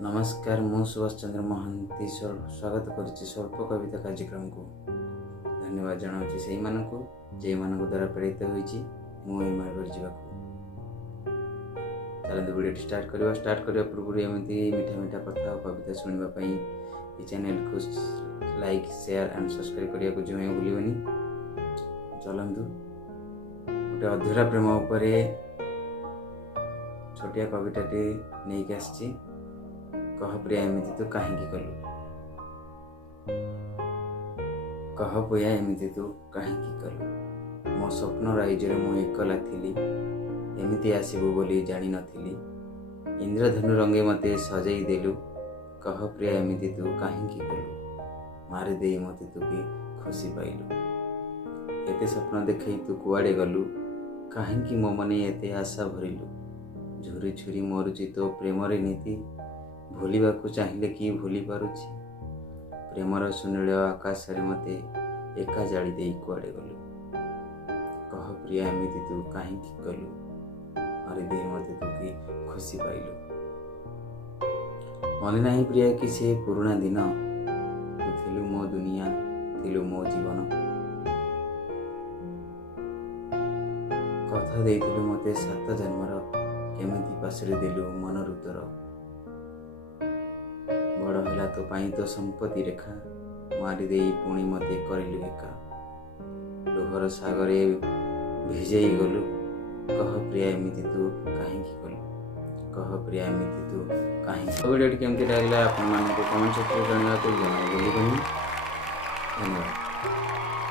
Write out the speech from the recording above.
नमस्कार मु सुभाष चंद्र महांती स्वागत करुच्ची स्वल्प कविता कार्यक्रम को धन्यवाद जनाऊँ से द्वारा प्रेरित होती चलते वीडियो स्टार्ट करने पूर्व एमती मीठा मीठा कथा और कविता शुणापी ये चैनल को लाइक शेयर एंड सब्सक्राइब करने को जमाई भूलनी। चलतु गोटे अधूरा प्रेम उपर छोटिया कविताटे नहीं आसी कह प्रिया एमती तू कहीं कलु कह प्रिया एमती तू कहीं कलु मो स्वप्न राइजरे मु एकला थिली एमती आसबू बोली जानी नथिली इंद्रधनु रंगे मते सजाई देलु कह प्रिया एमती तू कहीं कलु मारी दे मते तू की खुशी पाइलु एते स्वप्न देखई तू कुआड़े गलु कहीं मो मने एते आशा भरिलु झुरी झुरी मरुची तो प्रेमरे नीति भूलिबा को चाहिए कि भूली पारुछि प्रेमर सुनील आकाश रे मते एका जाली दे कुआड़े गलु कह प्रिया एमती तू कहीं कलु मारी दे मते तू की खुशी पाइलु मन नहीं प्रिया कि से पुराना दिन तू थिलु मो दुनिया थिलु मो जीवन कथा देइथिलु मते 7 जन्मर केमिति पासरे देलु मन रुतर बड़ है तो पाई तो संपत्ति रेखा मारी दे पुणी मते करलु एका लुहर सागरे भिजई गलु कह प्रिया एमती तू कहीं कलु कह प्रिया एमती तू कहीं वीडियो केमती लगे आप कमेंट सेक्शन में जानवा को जनाई भूलिबनी। धन्यवाद।